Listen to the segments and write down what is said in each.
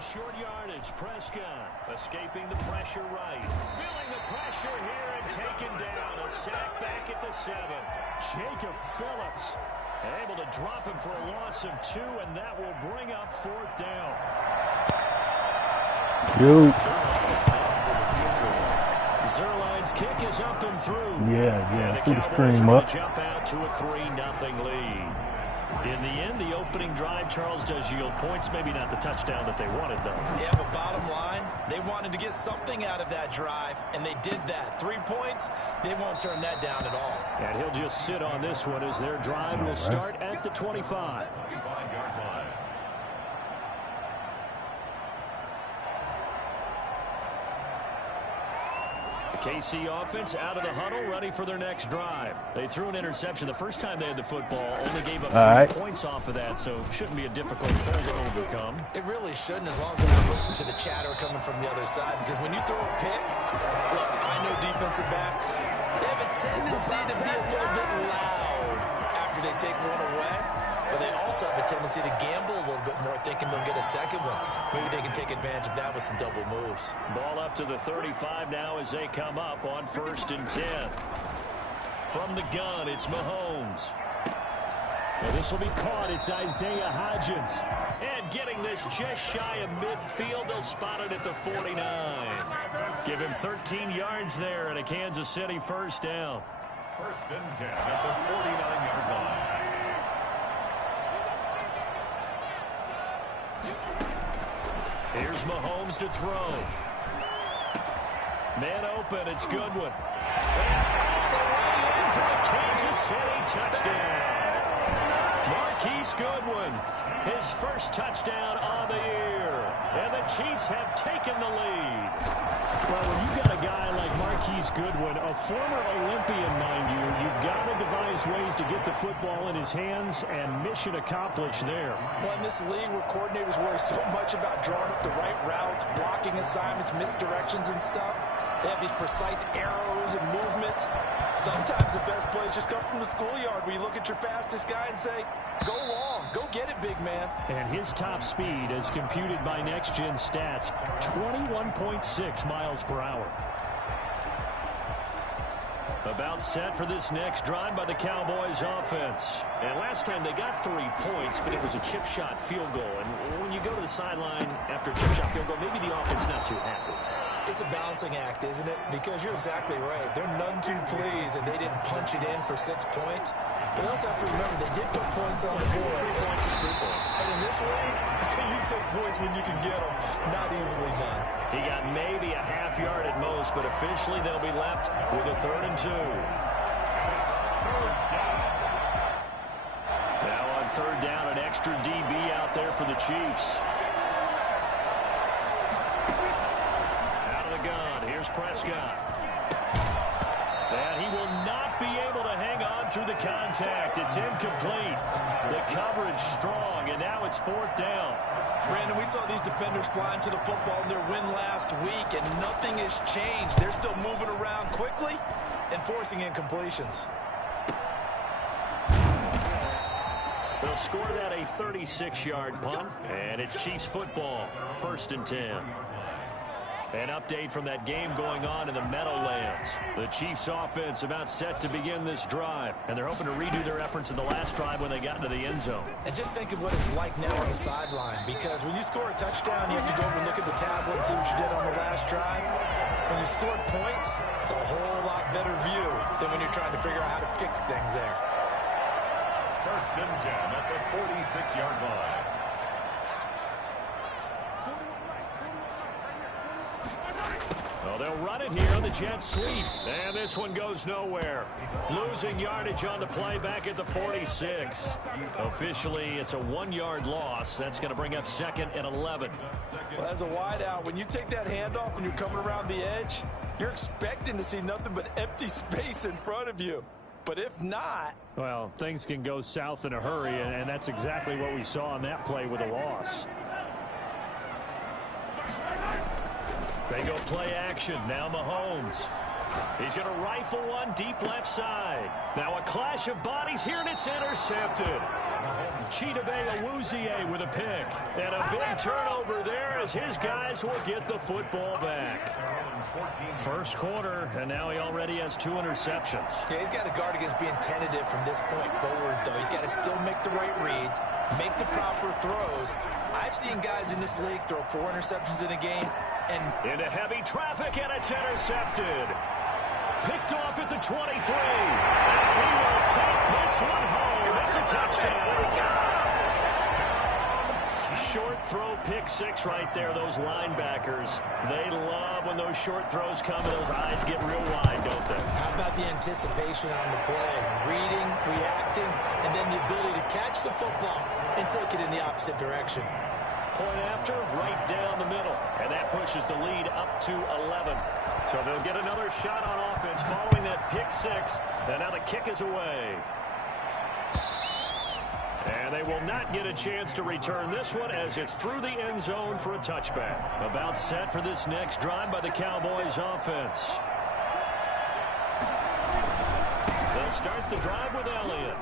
short yardage. Prescott escaping the pressure right. Feeling the pressure here and taken down. A sack back at the 7. Jacob Phillips able to drop him for a loss of 2, and that will bring up 4th down. Zerline's kick is up and through. Yeah. And the Cowboys are going to jump out to a 3-0 lead. In the end, the opening drive, Charles, does yield points. Maybe not the touchdown that they wanted, though. Yeah, but bottom line, they wanted to get something out of that drive, and they did that. 3 points, they won't turn that down at all. And he'll just sit on this one as their drive will start at the 25. KC offense out of the huddle, ready for their next drive. They threw an interception the first time they had the football, only gave up 3 points off of that, so shouldn't be a difficult goal to overcome. It really shouldn't, as long as they don't listen to the chatter coming from the other side, because when you throw a pick, look, I know defensive backs, they have a tendency to be a little bit loud after they take one away, but they also have a tendency to gamble a little bit more, thinking they'll get a second one. Maybe they can take advantage of that with some double moves. Ball up to the 35 now as they come up on 1st and 10. From the gun, it's Mahomes. Well, this will be caught. It's Isaiah Hodgins. And getting this just shy of midfield, they'll spot it at the 49. Give him 13 yards there and a Kansas City 1st down. 1st and 10 at the 49-yard line. Here's Mahomes to throw. Man open, it's Goodwin. And all the way in for a Kansas City touchdown. Marquise Goodwin, his 1st touchdown on the year. And the Chiefs have taken the lead. Well, when you've got a guy like Marquise Goodwin, a former Olympian, mind you, you've got to devise ways to get the football in his hands, and mission accomplished there. Well, in this league where coordinators worry so much about drawing up the right routes, blocking assignments, misdirections and stuff, they have these precise arrows and movements. Sometimes the best plays just come from the schoolyard where you look at your fastest guy and say, go long, go get it, big man. And his top speed, as computed by Next Gen Stats, 21.6 miles per hour. About set for this next drive by the Cowboys offense. And last time they got 3 points, but it was a chip shot field goal. And when you go to the sideline after a chip shot field goal, maybe the offense not too happy. It's a balancing act, isn't it? Because you're exactly right. They're none too pleased that they didn't punch it in for 6 points. But you also have to remember they did put points on the board. 3 points is 3 points. And in this league, you take points when you can get them. Not easily done. He got maybe a half yard at most, but officially they'll be left with a 3rd and 2. Now on 3rd down, an extra DB out there for the Chiefs. Here's Prescott. And he will not be able to hang on through the contact. It's incomplete. The coverage strong, and now it's 4th down. Brandon, we saw these defenders flying to the football in their win last week, and nothing has changed. They're still moving around quickly and forcing incompletions. They'll score that a 36-yard punt, and it's Chiefs football, 1st and 10. An update from that game going on in the Meadowlands. The Chiefs offense about set to begin this drive, and they're hoping to redo their efforts in the last drive when they got into the end zone. And just think of what it's like now on the sideline, because when you score a touchdown, you have to go over and look at the tablet and see what you did on the last drive. When you scored points, it's a whole lot better view than when you're trying to figure out how to fix things there. 1st and 10 at the 46-yard line. Well, they'll run it here on the jet sweep. And this one goes nowhere. Losing yardage on the play back at the 46. Officially, it's a 1-yard loss. That's going to bring up 2nd and 11. Well, as a wideout, when you take that handoff and you're coming around the edge, you're expecting to see nothing but empty space in front of you. But if not... Well, things can go south in a hurry, and that's exactly what we saw on that play with a loss. They go play action. Now Mahomes. He's going to rifle one deep left side. Now a clash of bodies here, and it's intercepted. Chidobe Awuzie with a pick. And a big turnover there as his guys will get the football back. First quarter, and now he already has 2 interceptions. Yeah, he's got to guard against being tentative from this point forward, though. He's got to still make the right reads, make the proper throws. I've seen guys in this league throw 4 interceptions in a game. And into heavy traffic, and it's intercepted. Picked off at the 23. And he will take this one home. It's a touchdown. Short throw, pick 6 right there. Those linebackers, they love when those short throws come and those eyes get real wide, don't they? How about the anticipation on the play? Reading, reacting, and then the ability to catch the football and take it in the opposite direction. Point after, right down the middle. And that pushes the lead up to 11. So they'll get another shot on offense following that pick 6. And now the kick is away. And they will not get a chance to return this one as it's through the end zone for a touchback. About set for this next drive by the Cowboys offense. They'll start the drive with Elliott.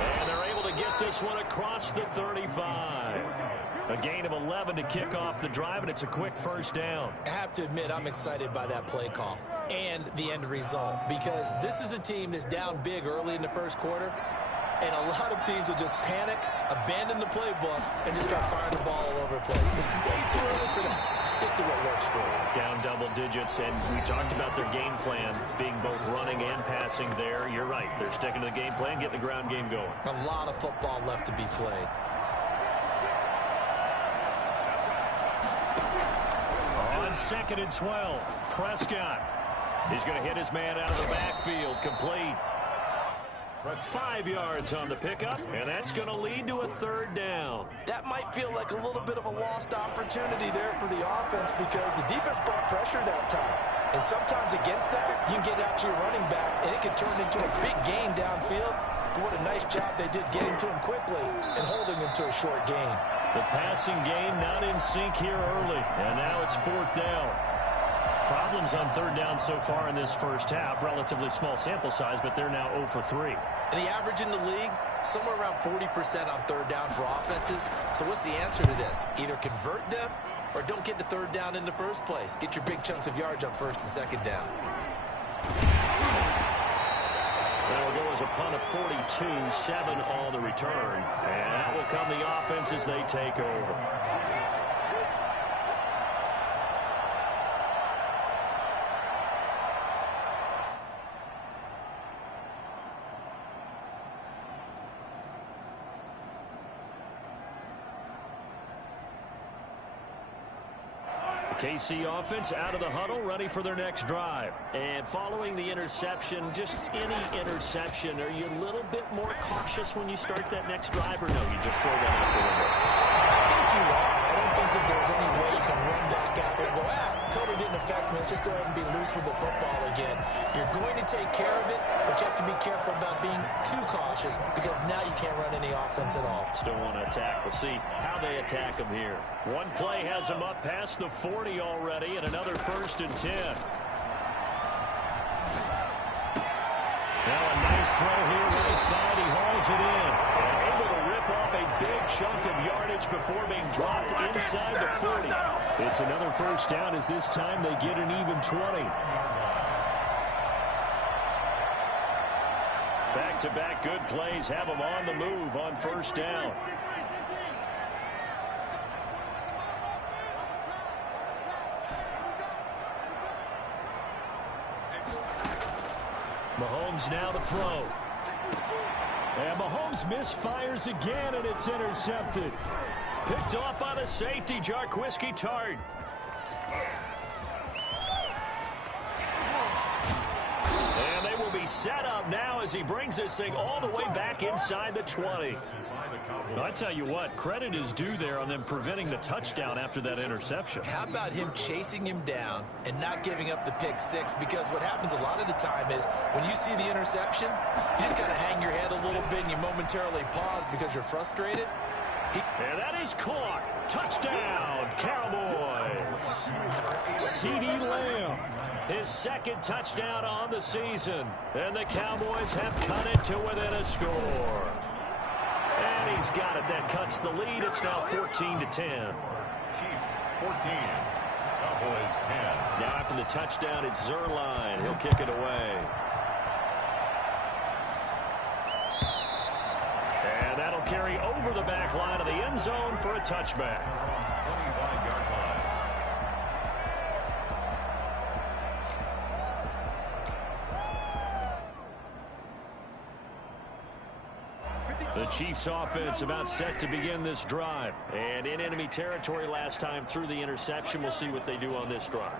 And they're able to get this one across the 35. A gain of 11 to kick off the drive, and it's a quick first down. I have to admit, I'm excited by that play call and the end result, because this is a team that's down big early in the first quarter. And a lot of teams will just panic, abandon the playbook, and just start firing the ball all over the place. It's way too early for that. Stick to what works for you. Down double digits, and we talked about their game plan being both running and passing there. You're right. They're sticking to the game plan, getting the ground game going. A lot of football left to be played. On 2nd and 12, Prescott. He's going to hit his man out of the backfield, complete. 5 yards on the pickup, and that's going to lead to a 3rd down. That might feel like a little bit of a lost opportunity there for the offense because the defense brought pressure that time. And sometimes against that, you can get out to your running back, and it can turn into a big gain downfield. But what a nice job they did getting to him quickly and holding him to a short gain. The passing game not in sync here early, and now it's 4th down. Problems on 3rd down so far in this first half. Relatively small sample size, but they're now 0 for 3. And the average in the league, somewhere around 40% on 3rd down for offenses. So what's the answer to this? Either convert them or don't get to 3rd down in the first place. Get your big chunks of yards on 1st and 2nd down. That will go as a punt of 42, 7 on the return. And that will come the offense as they take over. KC offense out of the huddle, ready for their next drive. And following the interception, just any interception, are you a little bit more cautious when you start that next drive, or no, you just throw that out the window? I think you are. I don't think that there's any way you can run back out there and go, totally didn't affect me. Let's just go ahead and be loose with the football again. You're going to take care of it, but you have to be careful about being too cautious because now you can't run any offense at all. Still want to attack. We'll see how they attack them here. One play has them up past the 40 already, and another 1st and 10. Now a nice throw here right side. He hauls it in. And able to rip off a big chunk of yardage before being dropped inside the 40. It's another 1st down as this time they get an even 20. Back-to-back good plays have them on the move on 1st down. Mahomes now to throw. And Mahomes misfires again, and it's intercepted. Picked off by the safety, Jarquiski Tart. And they will be set up now as he brings this thing all the way back inside the 20. Well, I tell you what, credit is due there on them preventing the touchdown after that interception. How about him chasing him down and not giving up the pick 6? Because what happens a lot of the time is when you see the interception, you just kind of hang your head a little bit and you momentarily pause because you're frustrated. And that is caught. Touchdown, Cowboys. CeeDee Lamb, his second touchdown on the season. And the Cowboys have cut it to within a score. And he's got it. That cuts the lead. It's now 14-10. Chiefs 14. Cowboys 10. Now after the touchdown, it's Zuerlein. He'll kick it away. And that'll carry over the back line of the end zone for a touchback. 25-yard line. The Chiefs offense about set to begin this drive. And in enemy territory last time through the interception. We'll see what they do on this drive.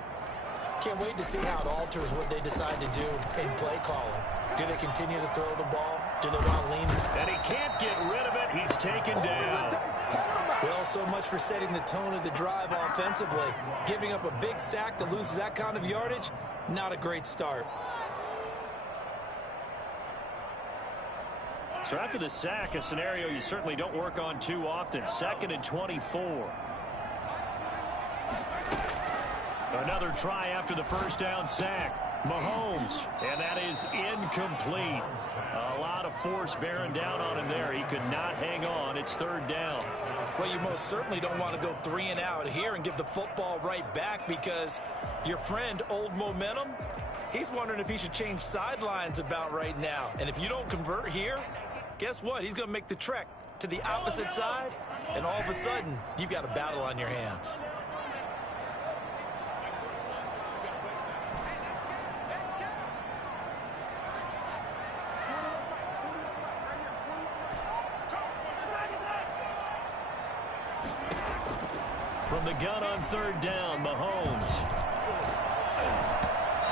Can't wait to see how it alters what they decide to do in play calling. Do they continue to throw the ball? Do they want to lean? And he can't get rid of it. He's taken down. Well, so much for setting the tone of the drive offensively. Giving up a big sack that loses that kind of yardage, not a great start. So after the sack, a scenario you certainly don't work on too often. 2nd and 24. Another try after the first down sack. Mahomes, and that is incomplete. A lot of force bearing down on him there. He could not hang on. It's 3rd down. Well, you most certainly don't want to go 3 and out here and give the football right back, because your friend, Old Momentum, he's wondering if he should change sidelines about right now. And if you don't convert here, guess what? He's going to make the trek to the opposite side, and all of a sudden, you've got a battle on your hands. From the gun on 3rd down, Mahomes.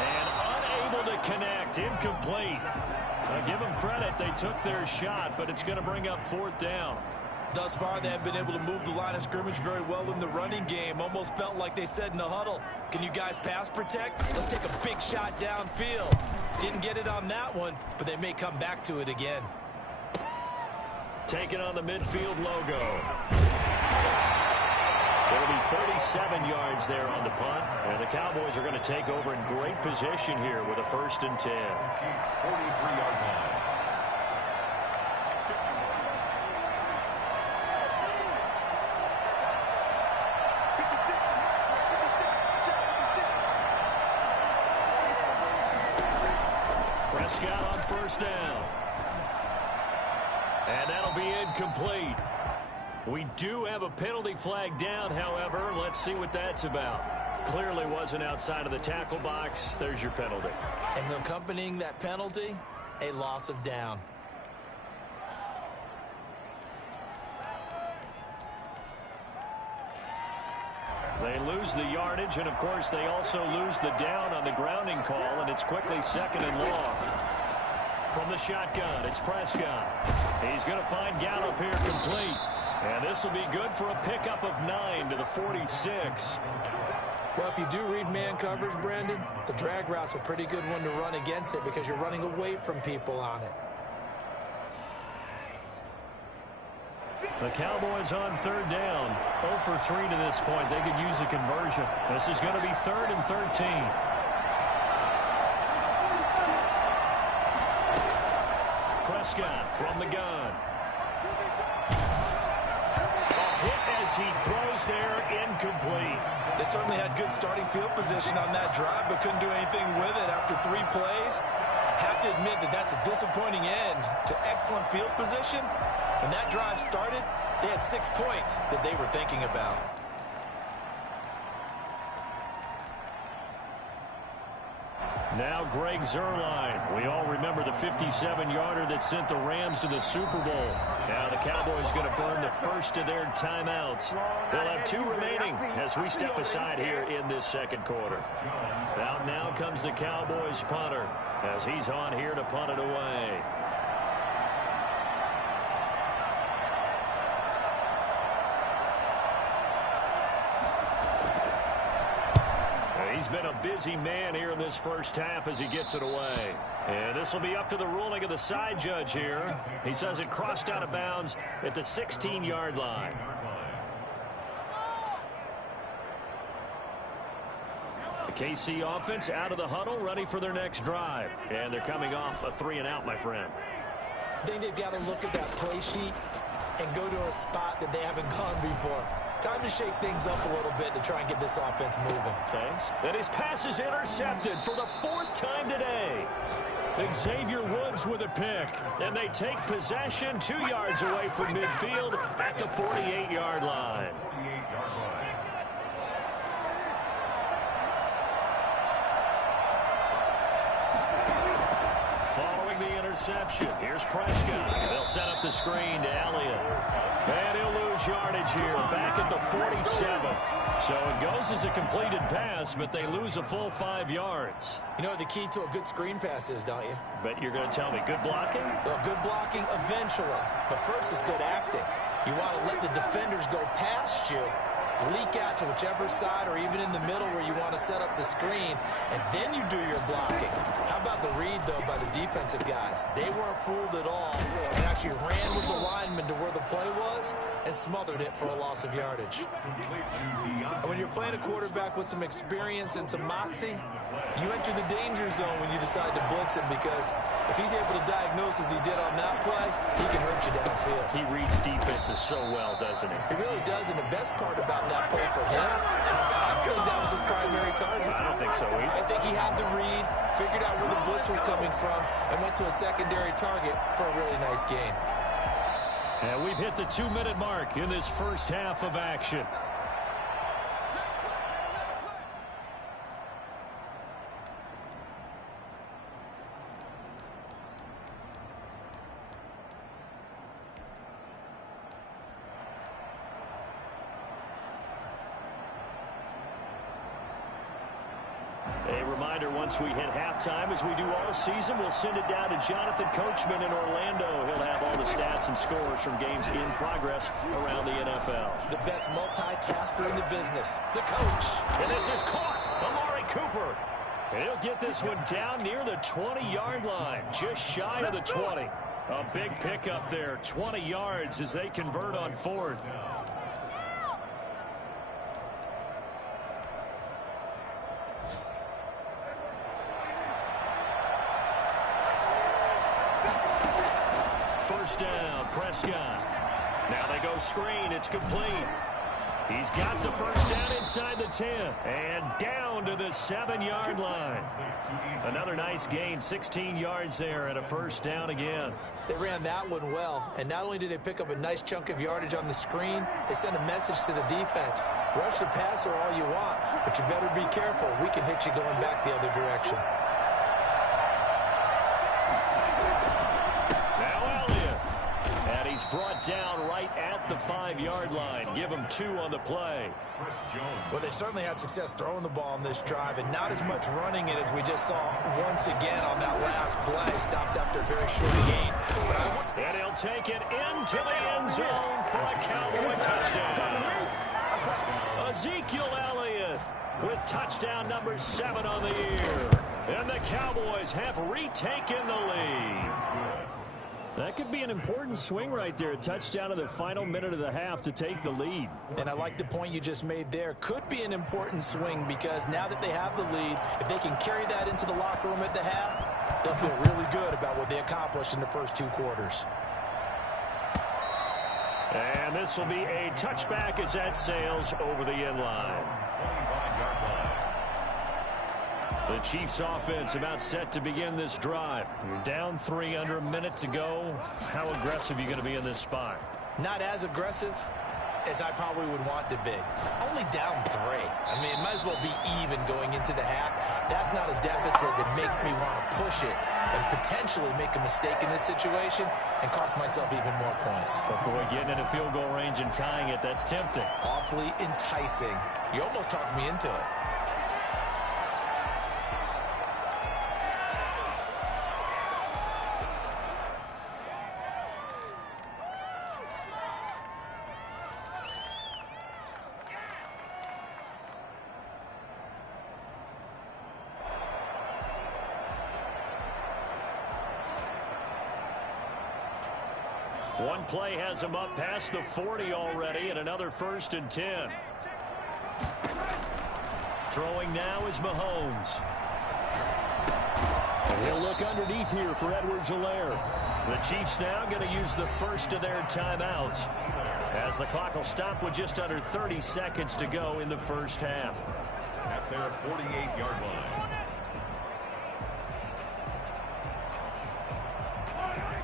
And unable to connect, incomplete. I give them credit, they took their shot, but it's going to bring up 4th down. Thus far, they have been able to move the line of scrimmage very well in the running game. Almost felt like they said in the huddle, can you guys pass protect? Let's take a big shot downfield. Didn't get it on that one, but they may come back to it again. Taking on the midfield logo. It'll be 37 yards there on the punt, and the Cowboys are going to take over in great position here with a 1st and 10. Chiefs 43-yard line. Prescott on 1st down. And that'll be incomplete. We do have a penalty flag down, however. Let's see what that's about. Clearly wasn't outside of the tackle box. There's your penalty. And accompanying that penalty, a loss of down. They lose the yardage, and of course they also lose the down on the grounding call, and it's quickly 2nd and long. From the shotgun, it's Prescott. He's going to find Gallup here complete. And this will be good for a pickup of 9 to the 46. Well, if you do read man coverage, Brandon, the drag route's a pretty good one to run against it because you're running away from people on it. The Cowboys on 3rd down. 0 for 3 to this point. They could use a conversion. This is going to be 3rd and 13. Prescott from the gun. As he throws there, incomplete. They certainly had good starting field position on that drive, but couldn't do anything with it after 3 plays. Have to admit that that's a disappointing end to excellent field position. When that drive started, they had 6 points that they were thinking about. Now Greg Zuerlein. We all remember the 57-yarder that sent the Rams to the Super Bowl. Now the Cowboys going to burn the first of their timeouts. They'll have 2 remaining as we step aside here in this 2nd quarter. Out now comes the Cowboys punter as he's on here to punt it away. He's been a busy man here in this first half as he gets it away. And this will be up to the ruling of the side judge here. He says it crossed out of bounds at the 16-yard line. The KC offense out of the huddle, ready for their next drive. And they're coming off a 3-and-out, my friend. I think they've got to look at that play sheet and go to a spot that they haven't gone before. Time to shake things up a little bit to try and get this offense moving. Okay. And his pass is intercepted for the 4th time today. Xavier Woods with a pick. And they take possession 2 yards away from midfield at the 48-yard line. Following the interception, here's Prescott. They'll set up the screen to Elliott. And he'll lose yardage here, back at the 47. So it goes as a completed pass, but they lose a full 5 yards. You know what the key to a good screen pass is, don't you? But you're going to tell me good blocking? Well, good blocking eventually. But first is good acting. You want to let the defenders go past you, leak out to whichever side or even in the middle where you want to set up the screen, and then you do your blocking. How about the read, though, by the defensive guys? They weren't fooled at all and actually ran with the lineman to where the play was and smothered it for a loss of yardage. And when you're playing a quarterback with some experience and some moxie, you enter the danger zone when you decide to blitz him, because if he's able to diagnose as he did on that play, he can hurt you downfield. He reads defenses so well, doesn't he? He really does, and the best part about that play for him, I don't think that was his primary target. I don't think so either. I think he had the read, figured out where the blitz was coming from, and went to a secondary target for a really nice gain. And we've hit the 2-minute mark in this first half of action. A reminder, once we hit halftime, as we do all season, we'll send it down to Jonathan Coachman in Orlando. He'll have all the stats and scores from games in progress around the NFL. The best multitasker in the business, the coach. And this is caught. Amari Cooper. And he'll get this one down near the 20-yard line, just shy of the 20. A big pickup there, 20 yards as they convert on 4th. First down, Prescott. Now they go screen. It's complete. He's got the first down inside the 10. And down to the 7-yard line. Another nice gain, 16 yards there, and a first down again. They ran that one well, and not only did they pick up a nice chunk of yardage on the screen, they sent a message to the defense. Rush the passer all you want, but you better be careful. We can hit you going back the other direction. Brought down right at the 5-yard line. Give him 2 on the play. Well, they certainly had success throwing the ball on this drive, and not as much running it as we just saw once again on that last play. Stopped after a very short gain. And he'll take it into the end zone for a Cowboy touchdown. Ezekiel Elliott with touchdown number 7 on the year. And the Cowboys have retaken the lead. That could be an important swing right there. A touchdown in the final minute of the half to take the lead. And I like the point you just made there. Could be an important swing, because now that they have the lead, if they can carry that into the locker room at the half, they'll feel really good about what they accomplished in the first 2 quarters. And this will be a touchback as that sails over the end line. The Chiefs offense about set to begin this drive. You're down 3, under a minute to go. How aggressive are you going to be in this spot? Not as aggressive as I probably would want to be. Only down 3. I mean, it might as well be even going into the half. That's not a deficit that makes me want to push it and potentially make a mistake in this situation and cost myself even more points. But boy, getting in a field goal range and tying it, that's tempting. Awfully enticing. You almost talked me into it. One play has him up past the 40 already, and another 1st and 10. Throwing now is Mahomes. And he'll look underneath here for Edwards-Helaire. The Chiefs now going to use the first of their timeouts, as the clock will stop with just under 30 seconds to go in the first half. At their 48-yard line.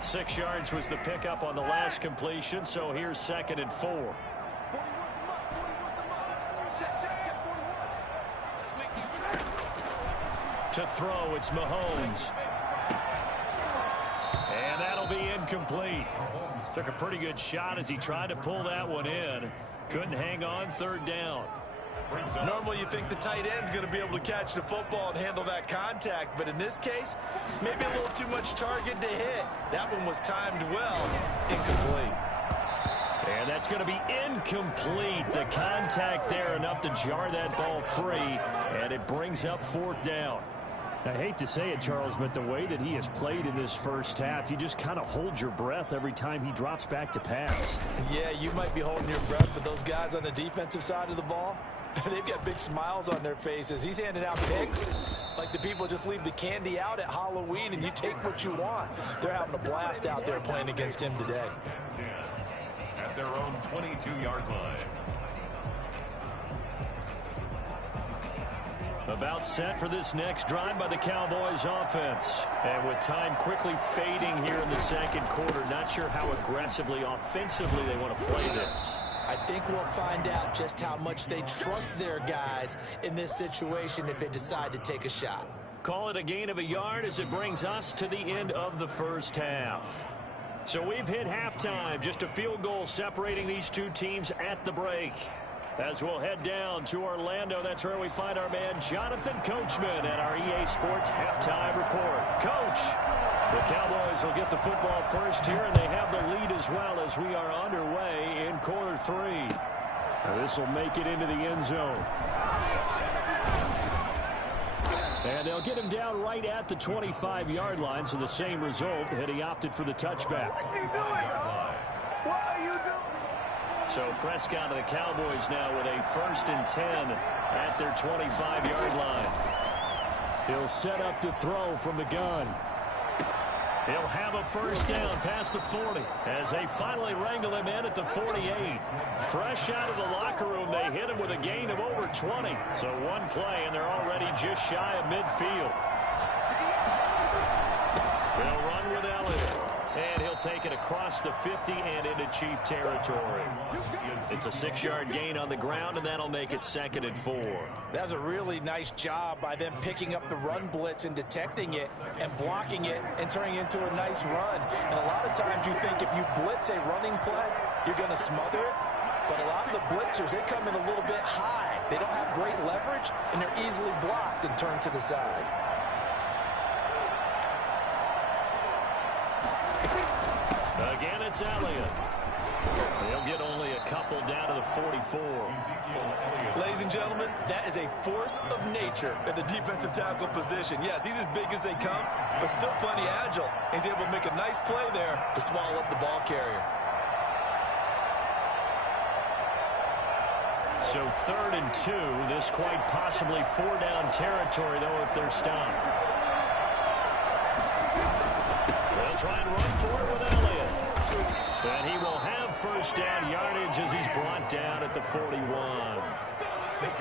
6 yards was the pickup on the last completion, so here's 2nd and 4. To throw, it's Mahomes. And that'll be incomplete. Took a pretty good shot as he tried to pull that one in. Couldn't hang on, 3rd down. Normally you think the tight end's going to be able to catch the football and handle that contact, but in this case, maybe a little too much target to hit. That one was timed well. Incomplete. And that's going to be incomplete. The contact there enough to jar that ball free, and it brings up 4th down. I hate to say it, Charles, but the way that he has played in this first half, you just kind of hold your breath every time he drops back to pass. Yeah, you might be holding your breath, but those guys on the defensive side of the ball, they've got big smiles on their faces. He's handing out picks like the people just leave the candy out at Halloween and you take what you want. They're having a blast out there playing against him today. At their own 22-yard line. About set for this next drive by the Cowboys offense. And with time quickly fading here in the 2nd quarter, not sure how aggressively, offensively they want to play this. I think we'll find out just how much they trust their guys in this situation if they decide to take a shot. Call it a gain of a yard as it brings us to the end of the first half. So we've hit halftime, just a field goal separating these two teams at the break. As we'll head down to Orlando, that's where we find our man Jonathan Coachman at our EA Sports Halftime Report. Coach, the Cowboys will get the football first here, and they have the lead as well as we are underway in quarter 3. Now this will make it into the end zone. And they'll get him down right at the 25-yard line, so the same result, and he opted for the touchback. What are you doing? So Prescott of the Cowboys now with a 1st and 10 at their 25-yard line. He'll set up to throw from the gun. He'll have a 1st down past the 40 as they finally wrangle him in at the 48. Fresh out of the locker room, they hit him with a gain of over 20. So one play, and they're already just shy of midfield. They'll run with Elliott. And he'll take it across the 50 and into Chief territory. It's a 6-yard gain on the ground, and that'll make it 2nd and 4. That's a really nice job by them picking up the run blitz and detecting it and blocking it and turning it into a nice run. And a lot of times you think if you blitz a running play, you're going to smother it. But a lot of the blitzers, they come in a little bit high. They don't have great leverage, and they're easily blocked and turned to the side. Again, it's Elliott. He'll get only a couple down to the 44. Ladies and gentlemen, that is a force of nature at the defensive tackle position. Yes, he's as big as they come, but still plenty agile. He's able to make a nice play there to swallow up the ball carrier. So 3rd and 2, this quite possibly 4-down territory, though, if they're stopped. They'll try and run for it with Elliott. And he will have 1st down yardage as he's brought down at the 41.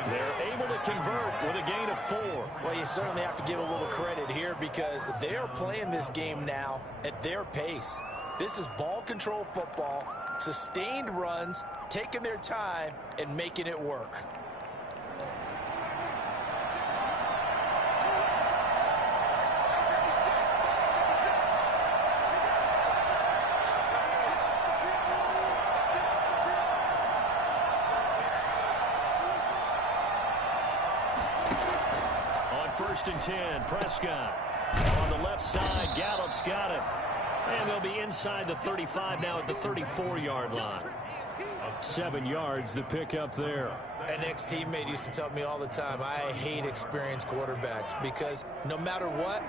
They're able to convert with a gain of 4. Well, you certainly have to give a little credit here because they're playing this game now at their pace. This is ball control football, sustained runs, taking their time, and making it work. On 1st and 10, Prescott. On the left side, Gallup's got it. And they'll be inside the 35 now at the 34-yard line. 7 yards, the pickup there. An ex-teammate used to tell me all the time, I hate experienced quarterbacks because no matter what,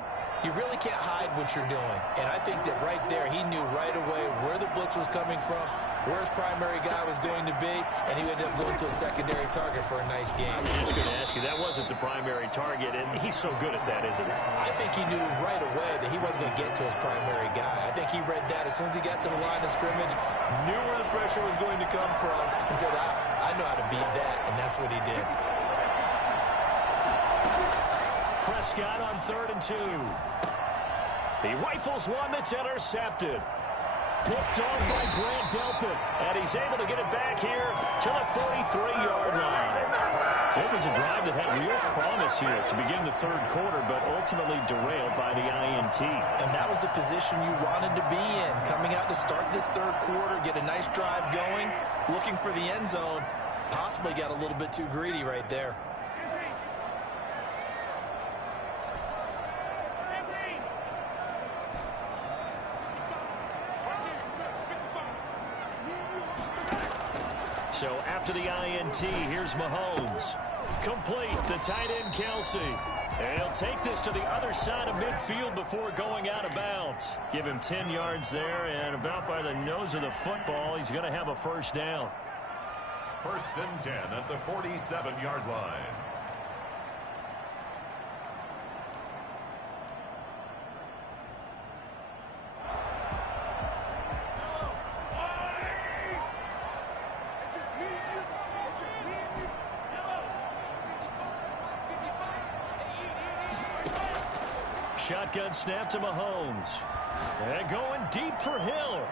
you really can't hide what you're doing. And I think that right there, he knew right away where the blitz was coming from, where his primary guy was going to be, and he ended up going to a secondary target for a nice game. I was just going to ask you, that wasn't the primary target, and he's so good at that, isn't he? I think he knew right away that he wasn't going to get to his primary guy. I think he read that as soon as he got to the line of scrimmage, knew where the pressure was going to come from, and said, I know how to beat that, and that's what he did. Prescott on 3rd and 2. He rifles one that's intercepted. Picked off by Grant Delpit. And he's able to get it back here to the 43-yard line. So it was a drive that had real promise here to begin the third quarter, but ultimately derailed by the INT. And that was the position you wanted to be in. Coming out to start this third quarter, get a nice drive going, looking for the end zone. Possibly got a little bit too greedy right there. So after the INT, here's Mahomes. Complete, the tight end Kelsey. And he'll take this to the other side of midfield before going out of bounds. Give him 10 yards there, and about by the nose of the football, he's going to have a first down. 1st and 10 at the 47-yard line. Shotgun snap to Mahomes. And going deep for Hill.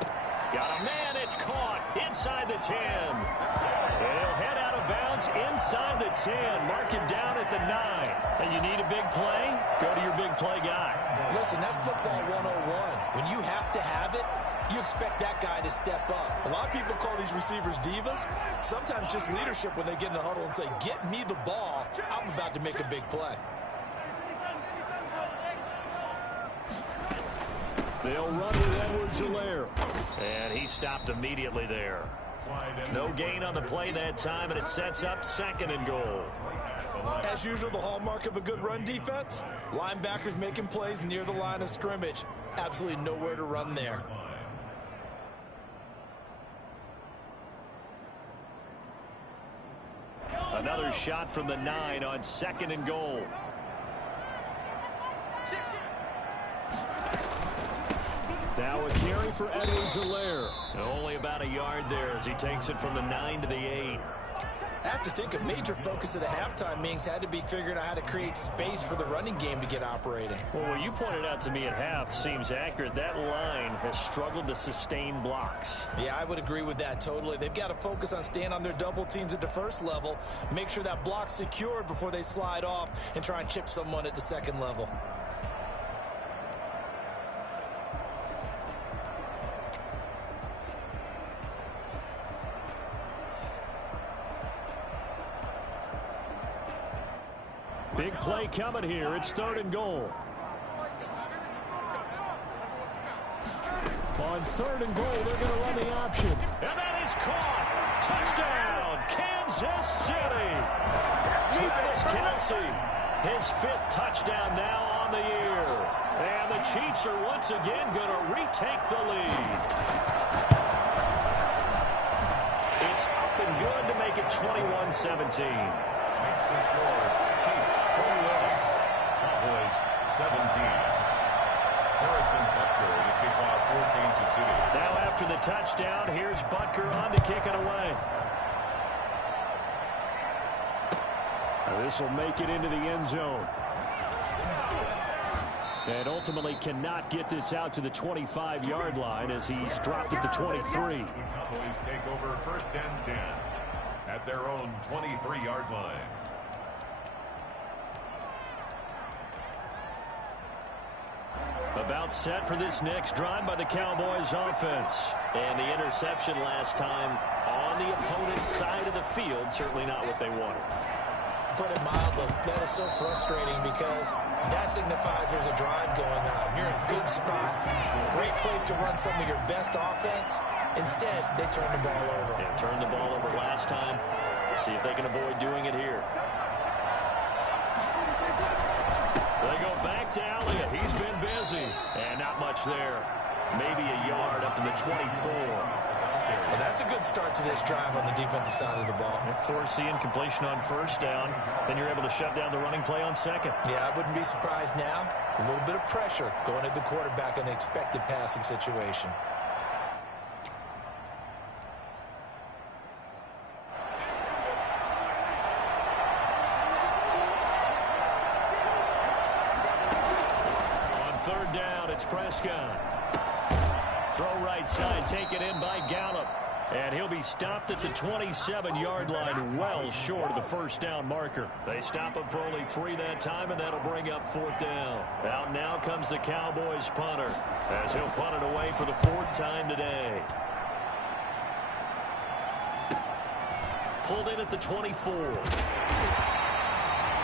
Got a man, it's caught inside the 10. And he'll head out of bounds inside the 10. Mark him down at the 9. And you need a big play? Go to your big play guy. Listen, that's football 101. When you have to have it, you expect that guy to step up. A lot of people call these receivers divas. Sometimes just leadership when they get in the huddle and say, get me the ball, I'm about to make a big play. They'll run with Edwards-Helaire. And he stopped immediately there. No gain on the play that time, and it sets up 2nd and goal. As usual, the hallmark of a good run defense, linebackers making plays near the line of scrimmage. Absolutely nowhere to run there. Another shot from the 9 on 2nd and goal. Now a carry for Edwards-Helaire. Only about a yard there as he takes it from the 9 to the 8. I have to think a major focus of the halftime meetings had to be figuring out how to create space for the running game to get operating. Well, what you pointed out to me at half seems accurate. That line has struggled to sustain blocks. Yeah, I would agree with that totally. They've got to focus on staying on their double teams at the first level, make sure that block's secured before they slide off and try and chip someone at the second level. Big play coming here. It's 3rd and goal. On 3rd and goal, they're going to run the option. And that is caught. Touchdown, Kansas City. Travis Kelce, his 5th touchdown now on the year. And the Chiefs are once again going to retake the lead. It's up and good to make it 21-17. Makes the score Chiefs 21, Cowboys 17. Harrison Butker to kick off for Kansas City. Now after the touchdown, here's Butker on to kick it away. This will make it into the end zone. And ultimately cannot get this out to the 25-yard line as he's dropped at the 23. Cowboys take over 1st and 10 at their own 23-yard line. About set for this next drive by the Cowboys offense. And the interception last time on the opponent's side of the field, certainly not what they wanted. Put it mildly, that is so frustrating because that signifies there's a drive going on. You're in a good spot, great place to run some of your best offense. Instead, they turn the ball over. Yeah, turned the ball over last time. Let's see if they can avoid doing it here. They go back to Elliott. He's been busy. And not much there. Maybe a yard up to the 24. Well, that's a good start to this drive on the defensive side of the ball. Foreseeing completion on first down. Then you're able to shut down the running play on second. Yeah, I wouldn't be surprised now. A little bit of pressure going at the quarterback in the expected passing situation. On third down, it's Prescott. Throw right side, taken in by Gallup. And he'll be stopped at the 27-yard line, well short of the first down marker. They stop him for only 3 that time, and that'll bring up fourth down. Out now comes the Cowboys punter, as he'll punt it away for the 4th time today. Pulled in at the 24.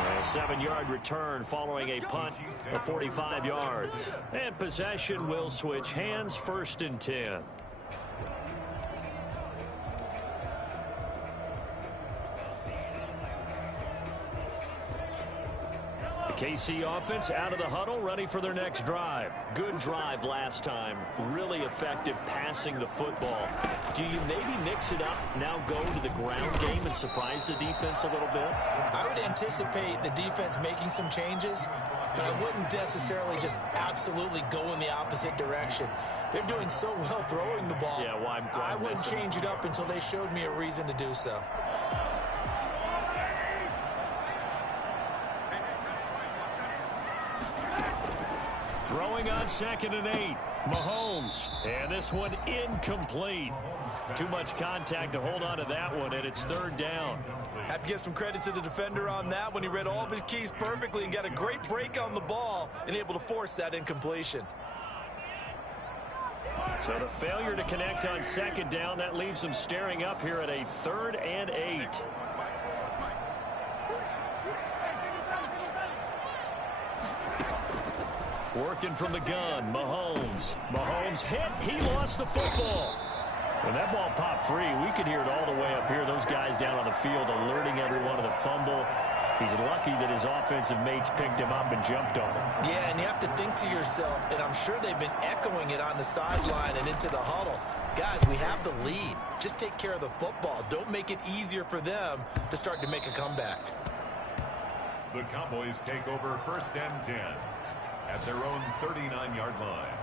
A 7-yard return following a punt of 45 yards. And possession will switch hands, 1st and 10. The KC offense out of the huddle, ready for their next drive. Good drive last time. Really effective passing the football. Do you maybe mix it up, now go to the ground game and surprise the defense a little bit? I would anticipate the defense making some changes, but I wouldn't necessarily just absolutely go in the opposite direction. They're doing so well throwing the ball. Yeah, why I wouldn't change it up until they showed me a reason to do so. Throwing on 2nd and 8. Mahomes. And this one incomplete. Too much contact to hold on to that one, and it's 3rd down. Have to give some credit to the defender on that when he read all of his keys perfectly and got a great break on the ball and able to force that incompletion. So the failure to connect on 2nd down, that leaves them staring up here at a 3rd and 8. Working from the gun, Mahomes. Mahomes hit. He lost the football. When that ball popped free, we could hear it all the way up here. Those guys down on the field alerting everyone of the fumble. He's lucky that his offensive mates picked him up and jumped on him. Yeah, and you have to think to yourself, and I'm sure they've been echoing it on the sideline and into the huddle. Guys, we have the lead. Just take care of the football. Don't make it easier for them to start to make a comeback. The Cowboys take over 1st and 10 at their own 39-yard line.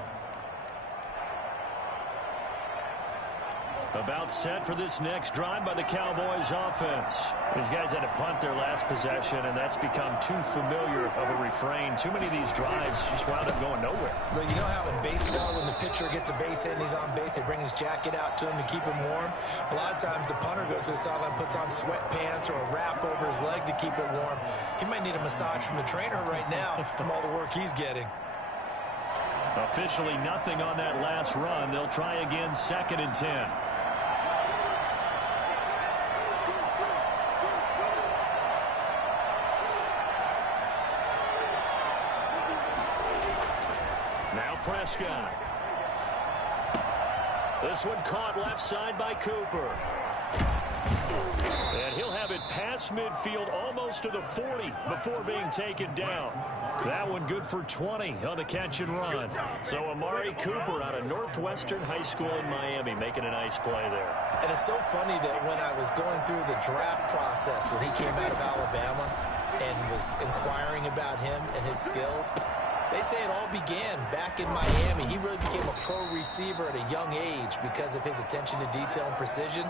About set for this next drive by the Cowboys offense. These guys had to punt their last possession, and that's become too familiar of a refrain. Too many of these drives just wound up going nowhere. Well, you know how in baseball, when the pitcher gets a base hit and he's on base, they bring his jacket out to him to keep him warm? A lot of times the punter goes to the sideline, puts on sweatpants or a wrap over his leg to keep it warm. He might need a massage from the trainer right now from all the work he's getting. Officially nothing on that last run. They'll try again, 2nd and 10. Prescott. This one caught left side by Cooper. And he'll have it past midfield almost to the 40 before being taken down. That one good for 20 on the catch and run. So Amari Cooper out of Northwestern High School in Miami making a nice play there. And it's so funny that when I was going through the draft process when he came out of Alabama and was inquiring about him and his skills, they say it all began back in Miami. He really became a pro receiver at a young age because of his attention to detail and precision.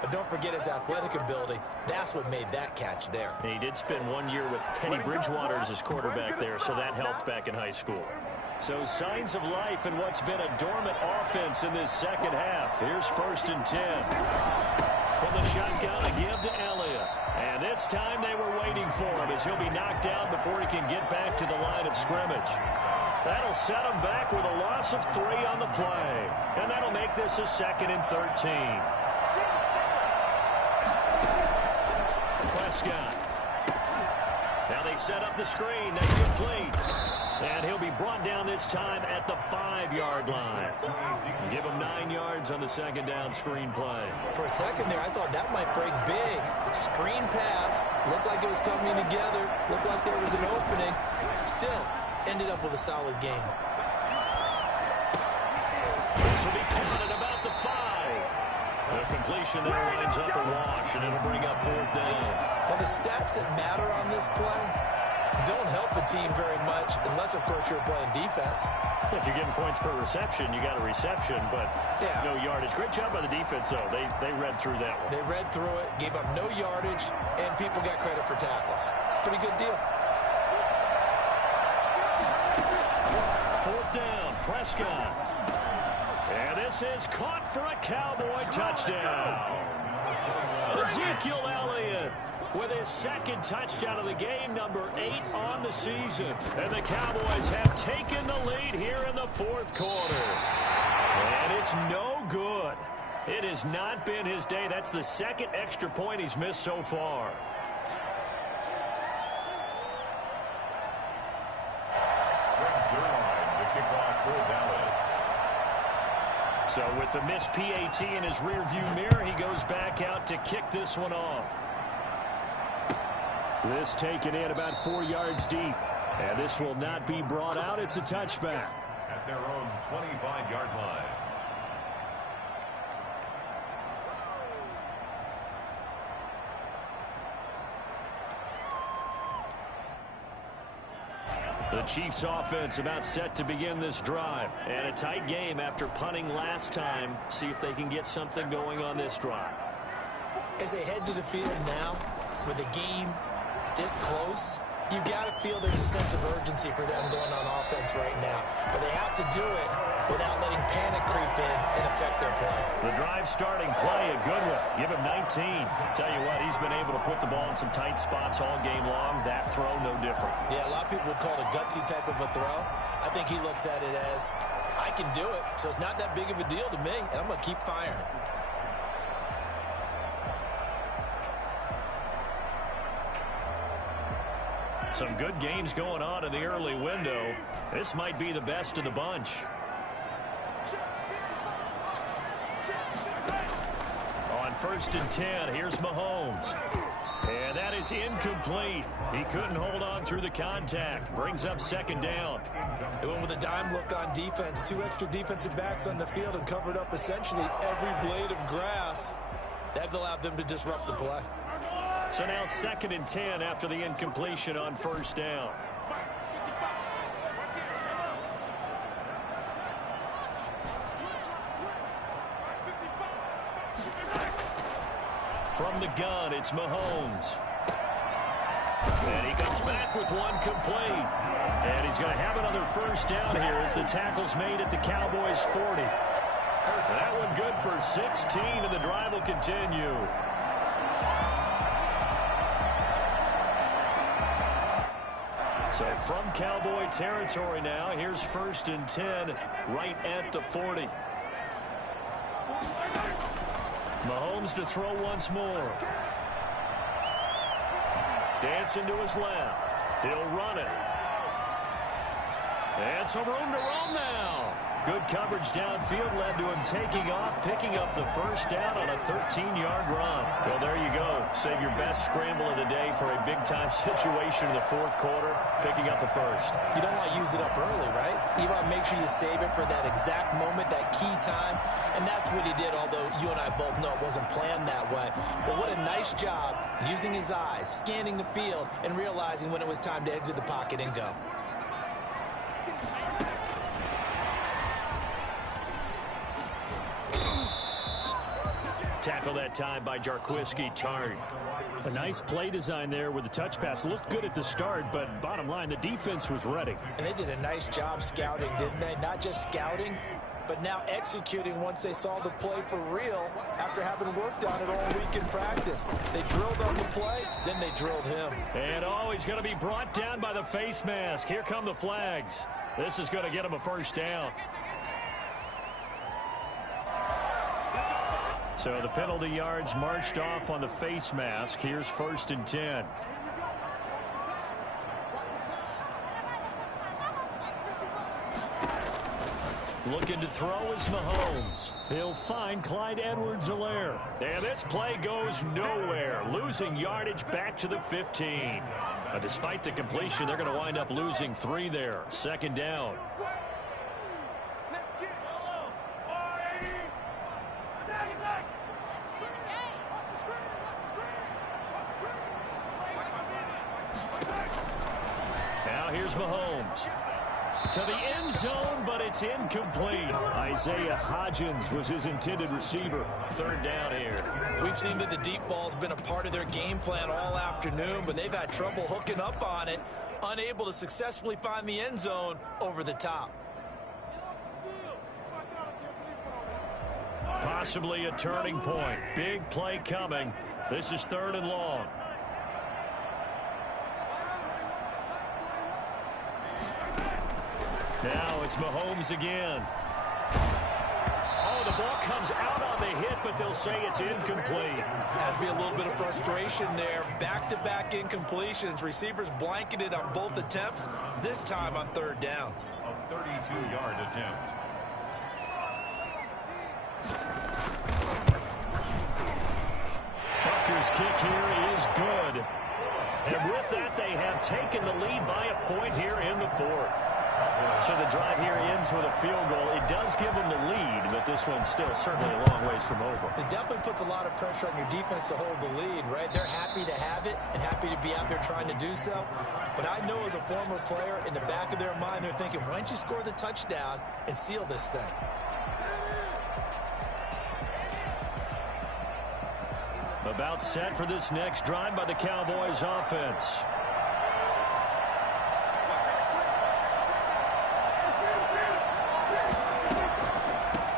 But don't forget his athletic ability. That's what made that catch there. And he did spend 1 year with Teddy Bridgewater as his quarterback there, so that helped back in high school. So signs of life in what's been a dormant offense in this second half. Here's 1st and 10. From the shotgun, a give to Elliott. And this time they were waiting for him as he'll be knocked down before he can get back to the line of scrimmage. That'll set him back with a loss of 3 on the play. And that'll make this a 2nd and 13. Prescott. Now they set up the screen. That's complete. And he'll be brought down this time at the 5-yard line. Give him 9 yards on the second down screen play. For a second there, I thought that might break big. Screen pass. Looked like it was coming together. Looked like there was an opening. Still, ended up with a solid game. This will be counted about the 5. The completion there winds up a wash, and it'll bring up 4th down. For the stats that matter on this play, don't help a team very much unless, of course, you're playing defense. If you're getting points per reception, you got a reception, but no yardage. Great job by the defense, though. They read through that one. They read through it, gave up no yardage, and people got credit for tackles. Pretty good deal. 4th down, Prescott. And this is caught for a Cowboy touchdown. Ezekiel Elliott with his second touchdown of the game, number 8 on the season. And the Cowboys have taken the lead here in the 4th quarter. And it's no good. It has not been his day. That's the second extra point he's missed so far. Greg Zuerlein, the kickoff for Dallas. So with the missed PAT in his rearview mirror, he goes back out to kick this one off. This taken in about 4 yards deep. And this will not be brought out. It's a touchback. At their own 25-yard line. The Chiefs offense about set to begin this drive. And a tight game after punting last time. See if they can get something going on this drive. As they head to the field now, with the game this close, you've got to feel there's a sense of urgency for them going on offense right now. But they have to do it without letting panic creep in and affect their play. The drive starting play, a good one. Give him 19. Tell you what, he's been able to put the ball in some tight spots all game long. That throw, no different. Yeah, a lot of people would call it a gutsy type of a throw. I think he looks at it as, I can do it, so it's not that big of a deal to me, and I'm going to keep firing. Some good games going on in the early window. This might be the best of the bunch. On 1st and 10, here's Mahomes. And that is incomplete. He couldn't hold on through the contact. Brings up 2nd down. They went with a dime look on defense. 2 extra defensive backs on the field and covered up essentially every blade of grass. That allowed them to disrupt the play. So now 2nd and 10 after the incompletion on 1st down. From the gun, it's Mahomes. And he comes back with one complete. And he's going to have another 1st down here as the tackle's made at the Cowboys' 40. That one good for 16, and the drive will continue. So from Cowboy territory now, here's 1st and 10 right at the 40. Mahomes to throw once more. Dancing to his left. He'll run it. And some room to roam now. Good coverage downfield led to him taking off, picking up the 1st down on a 13-yard run. Well, there you go. Save your best scramble of the day for a big-time situation in the 4th quarter, picking up the 1st. You don't want to use it up early, right? You want to make sure you save it for that exact moment, that key time. And that's what he did, although you and I both know it wasn't planned that way. But what a nice job using his eyes, scanning the field, and realizing when it was time to exit the pocket and go. Tackle that time by Jarquiski Tartt. A nice play design there with the touch pass. Looked good at the start, but bottom line, the defense was ready. And they did a nice job scouting, didn't they? Not just scouting, but now executing once they saw the play for real after having worked on it all week in practice. They drilled on the play, then they drilled him. And he's going to be brought down by the face mask. Here come the flags. This is going to get him a 1st down. So the penalty yards marched off on the face mask. Here's 1st and 10. Looking to throw is Mahomes. He'll find Clyde Edwards-Helaire. And this play goes nowhere. Losing yardage back to the 15. But despite the completion, they're going to wind up losing 3 there. Second down. Now here's Mahomes. To the end zone, but it's incomplete. Isaiah Hodgins was his intended receiver. Third down here. We've seen that the deep ball's been a part of their game plan all afternoon, but they've had trouble hooking up on it, unable to successfully find the end zone over the top. Possibly a turning point. Big play coming. This is 3rd and long. Now it's Mahomes again. Oh, the ball comes out on the hit, but they'll say it's incomplete. Has to be a little bit of frustration there. Back-to-back incompletions. Receivers blanketed on both attempts, this time on 3rd down. A 32-yard attempt. Bucker's kick here is good. And with that, they have taken the lead by a point here in the 4th. So the drive here ends with a field goal. It does give them the lead, but this one's still certainly a long ways from over. It definitely puts a lot of pressure on your defense to hold the lead, right? They're happy to have it and happy to be out there trying to do so. But I know as a former player, in the back of their mind, they're thinking, why don't you score the touchdown and seal this thing? About set for this next drive by the Cowboys offense.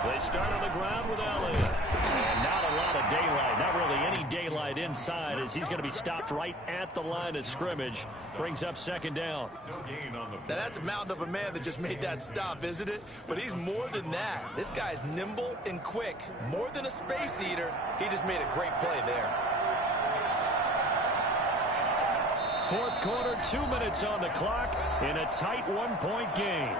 They start on the ground with Elliott. And not a lot of daylight. Not really any daylight inside as he's going to be stopped right at the line of scrimmage. Brings up 2nd down. Now that's a mountain of a man that just made that stop, isn't it? But he's more than that. This guy's nimble and quick. More than a space eater. He just made a great play there. 4th quarter, 2 minutes on the clock in a tight 1-point game.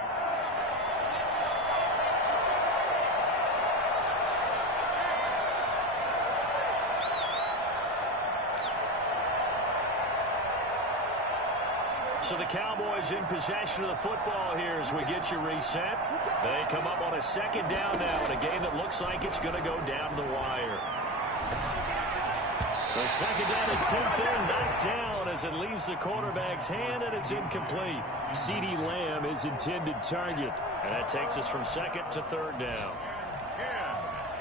So the Cowboys in possession of the football here as we get you reset. They come up on a 2nd down now in a game that looks like it's going to go down the wire. The 2nd down and 10th there, knocked down as it leaves the quarterback's hand, and it's incomplete. CeeDee Lamb is intended target. And that takes us from 2nd to 3rd down.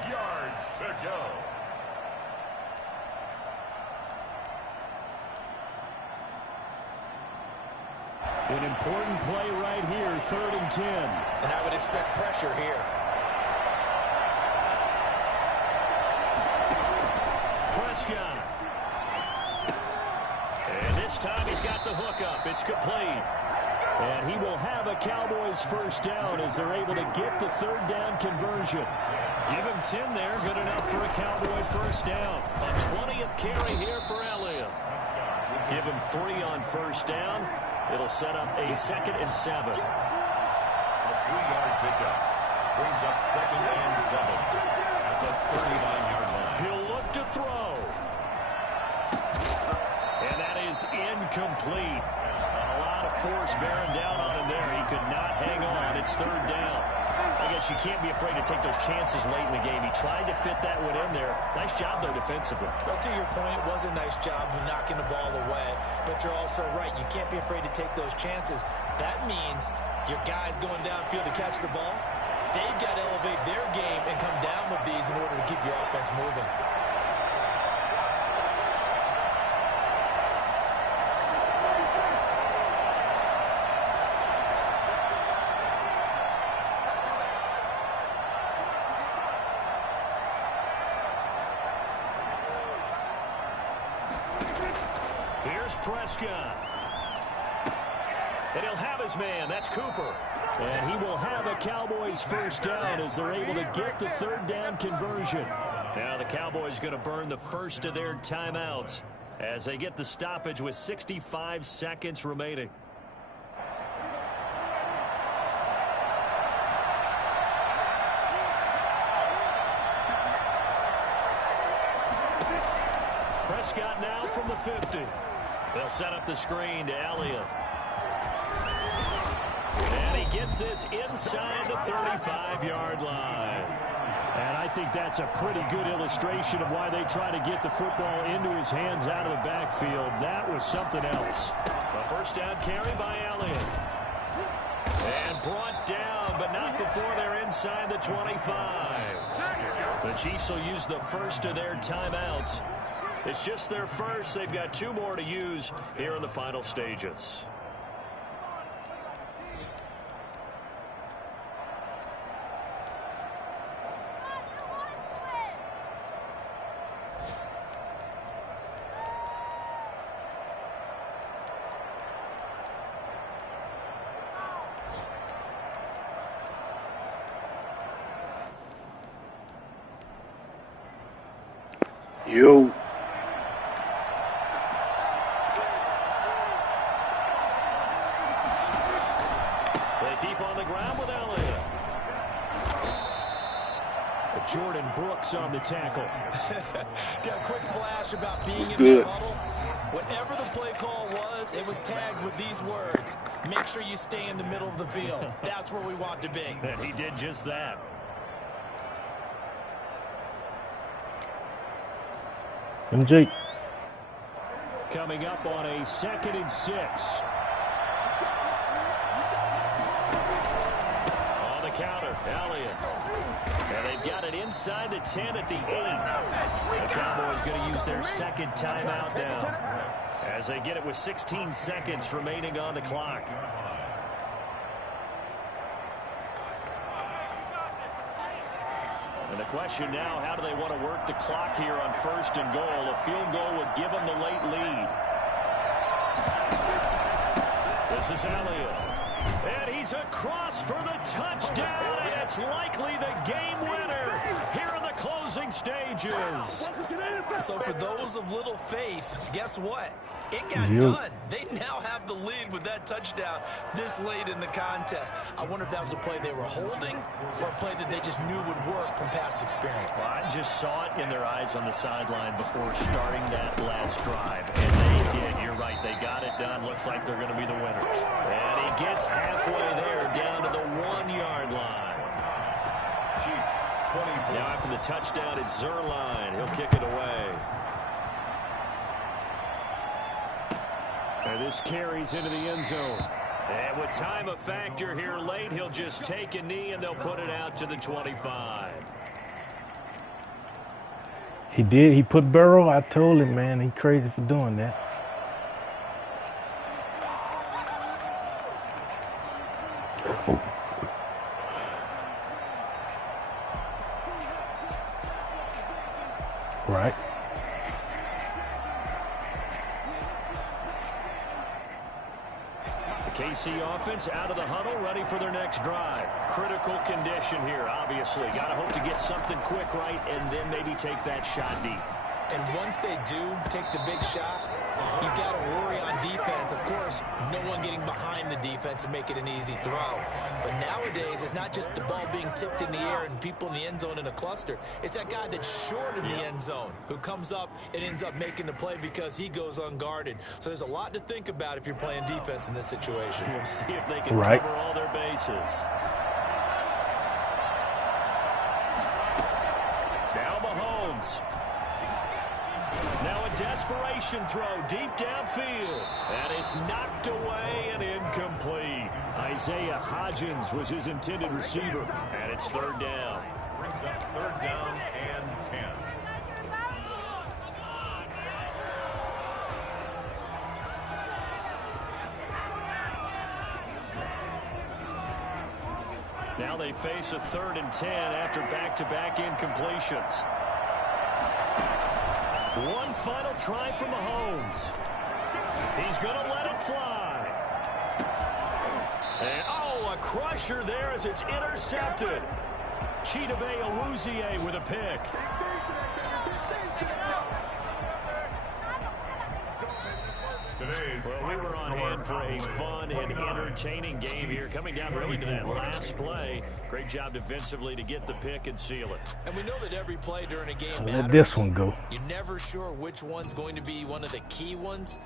10 yards to go. An important play right here, 3rd and 10. And I would expect pressure here. Prescott. And this time he's got the hook up. It's complete. And he will have a Cowboys 1st down as they're able to get the 3rd down conversion. Give him 10 there. Good enough for a Cowboy 1st down. A 20th carry here for Elliott. Give him 3 on 1st down. It'll set up a 2nd and 7. A 3-yard pickup. Brings up 2nd and 7 at the 39-yard line. He'll look to throw. And that is incomplete. A lot of force bearing down on him there. He could not hang on. It's 3rd down. I guess you can't be afraid to take those chances late in the game. He tried to fit that one in there. Nice job, though, defensively. Well, to your point, it was a nice job of knocking the ball away. But you're also right. You can't be afraid to take those chances. That means your guys going downfield to catch the ball, they've got to elevate their game and come down with these in order to keep your offense moving. Here's Prescott. And he'll have his man. That's Cooper. And he will have a Cowboys 1st down as they're able to get the 3rd down conversion. Now the Cowboys going to burn the first of their timeouts as they get the stoppage with 65 seconds remaining. Prescott now from the 50. They'll set up the screen to Elliott. And he gets this inside the 35-yard line. And I think that's a pretty good illustration of why they try to get the football into his hands out of the backfield. That was something else. A first down carry by Elliott. And brought down, but not before they're inside the 25. The Chiefs will use the first of their timeouts. It's just their first. They've got 2 more to use here in the final stages. You. They keep on the ground with Elliott. Jordan Brooks on the tackle. Got a quick flash about being in Good. the huddle. Whatever the play call was, it was tagged with these words: make sure you stay in the middle of the field. That's where we want to be. And he did just that. MJ. Coming up on a 2nd and 6. On the counter, Elliott. And they've got it inside the 10 at the 8. The Cowboys going to use their 2nd timeout now, as they get it with 16 seconds remaining on the clock. And the question now, how do they want to work the clock here on 1st and goal? A field goal would give them the late lead. This is Elliott. And he's across for the touchdown, and it's likely the game winner here in the closing stages. So for those of little faith, guess what? It got You. done. They now have the lead with that touchdown this late in the contest. I wonder if that was a play they were holding or a play that they just knew would work from past experience. Well, I just saw it in their eyes on the sideline before starting that last drive. And they did. You're right. They got it done. Looks like they're going to be the winners. And he gets halfway there down to the 1-yard line. Chiefs, 24. Now after the touchdown, it's Zuerlein. He'll kick it away. And this carries into the end zone. And with time a factor here late, he'll just take a knee and they'll put it out to the 25. He did. He put Burrow. I told him, man, he crazy for doing that. Right. KC offense out of the huddle, ready for their next drive. Critical condition here, obviously. Got to hope to get something quick right and then maybe take that shot deep. And once they do take the big shot, you've got to worry on defense. Of course, no one getting behind the defense and make it an easy throw. But nowadays, it's not just the ball being tipped in the air and people in the end zone in a cluster. It's that guy that's short of the end zone who comes up and ends up making the play because he goes unguarded. So there's a lot to think about if you're playing defense in this situation. We'll see if they can Right. cover all their bases. Now Mahomes. Now a desperation throw deep downfield. And it's knocked away and incomplete. Isaiah Hodgins was his intended receiver. And it's 3rd down. Brings up 3rd down and 10. Now they face a 3rd and 10 after back-to-back incompletions. One final try for Mahomes. He's going to let it fly. And, oh, a crusher there as it's intercepted. Chidobe Awuzie with a pick. Today's Well, we were on hand for a fun and entertaining game here. Coming down really to that last play. Great job defensively to get the pick and seal it. And we know that every play during a game So matters. let this one go. You're never sure which one's going to be one of the key ones.